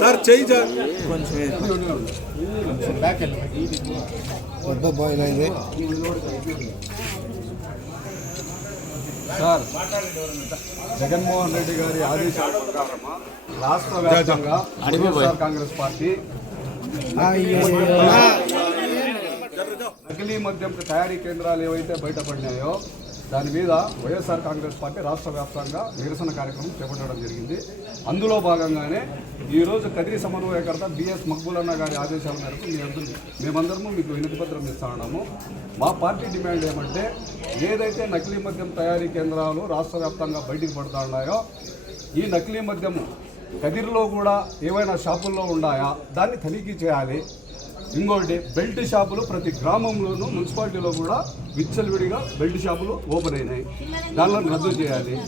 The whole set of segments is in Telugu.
సార్ చేయి సార్ వద్ద బాయ్ అయింది సార్ జగన్మోహన్ రెడ్డి గారి ఆదేశాల ప్రకారం రాష్ట్ర వ్యాప్తంగా వైఎస్ఆర్ కాంగ్రెస్ పార్టీ నకిలీ మద్యం తయారీ కేంద్రాలు ఏవైతే బయటపడినాయో దాని మీద వైఎస్ఆర్ కాంగ్రెస్ పార్టీ రాష్ట్ర వ్యాప్తంగా నిరసన కార్యక్రమం చేపట్టడం జరిగింది. అందులో భాగంగానే ఈరోజు కదిరి సమన్వయకర్త బిఎస్ మక్బూలన్న గారి ఆదేశాల మేరకు మీ అందరూ మేమందరము మీకు వినతి పత్రం ఇస్తా ఉన్నాము మా పార్టీ డిమాండ్ ఏమంటే ఏదైతే నకిలీ మద్యం తయారీ కేంద్రాలు రాష్ట్ర వ్యాప్తంగా బయటికి పడుతున్నాయో ఈ నకిలీ మద్యము కదిరిలో కూడా ఏవైనా షాపుల్లో ఉన్నాయా దాన్ని తనిఖీ చేయాలి. ఇంకోటి బెల్ట్ షాపులు ప్రతి గ్రామంలోనూ మున్సిపాలిటీలో కూడా విచ్చలవిడిగా బెల్ట్ షాపులు ఓపెన్ అయినాయి. దానిలో రద్దు చేయాలి.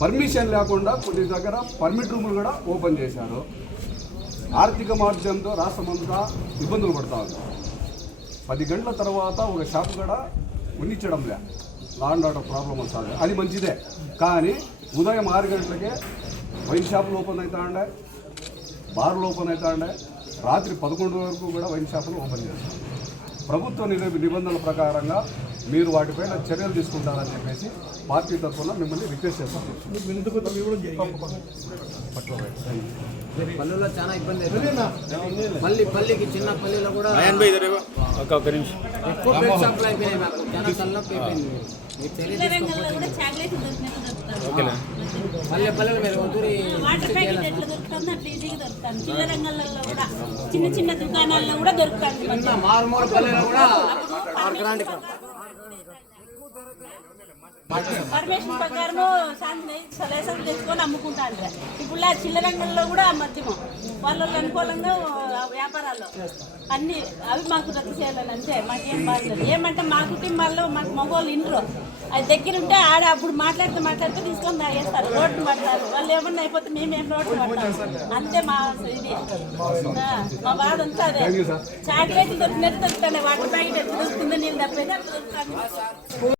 పర్మిషన్ లేకుండా కొన్ని దగ్గర పర్మిట్ రూములు కూడా ఓపెన్ చేశారు. ఆర్థిక మాధ్యంతో రాష్ట్రమంతా ఇబ్బందులు పడతా ఉంది. పది గంటల తర్వాత ఒక షాప్ కూడా ఉన్నిచ్చడం లే. లాండ్ ఆర్డర్ ప్రాబ్లం వస్తుంది. అది మంచిదే. కానీ ఉదయం ఆరు గంటలకే వైన్ షాపులు ఓపెన్ అవుతా ఉండే బార్లు ఓపెన్ అవుతా ఉండే రాత్రి పదకొండు వరకు కూడా వైన్ షాపులు ఓపెన్ చేస్తాం. ప్రభుత్వ నిబంధనల ప్రకారంగా మీరు వాటిపైన చర్యలు తీసుకుంటారని చెప్పేసి పార్టీ తరఫున మిమ్మల్ని రిక్వెస్ట్ చేస్తాం. పల్లెల్లో చాలా ఇబ్బంది అవుతుంది పల్లి పల్లికి చిన్న దొరుకుతాయి చిన్న రంగాలలో కూడా చిన్న చిన్న దుకాణాల్లో కూడా దొరుకుతుంది చిన్న మారుమూల పల్లెలో కూడా పర్మిషన్ ప్రకారము లైసెన్స్ తెచ్చుకొని అమ్ముకుంటారు ఇప్పుడు ఆ చిల్లరంగంలో కూడా మద్యము వాళ్ళ అనుకూలంగా ఆ వ్యాపారాలు అన్ని అవి మాకు రద్దు చేయాలని అంతే మాకేం బాధ ఏమంటే మా కుటుంబాల్లో మాకు మగవాళ్ళు ఇంట్లో అది దగ్గర ఉంటే ఆడ అప్పుడు మాట్లాడితే మాట్లాడితే తీసుకొని తాగేస్తారు రోడ్డు పడతారు వాళ్ళు ఏమన్నా అయిపోతే మేమేం రోడ్డు పడతాం అంతే మా ఇది. మా బాధ అంతా అదే. చాక్లెట్లు దొరికినట్టు దొరుకుతాయి. వాటర్ ప్యాకెట్ ఎట్లా దొరుకుతుందో నీళ్ళు తప్పేది అట్లా దొరుకుతుంది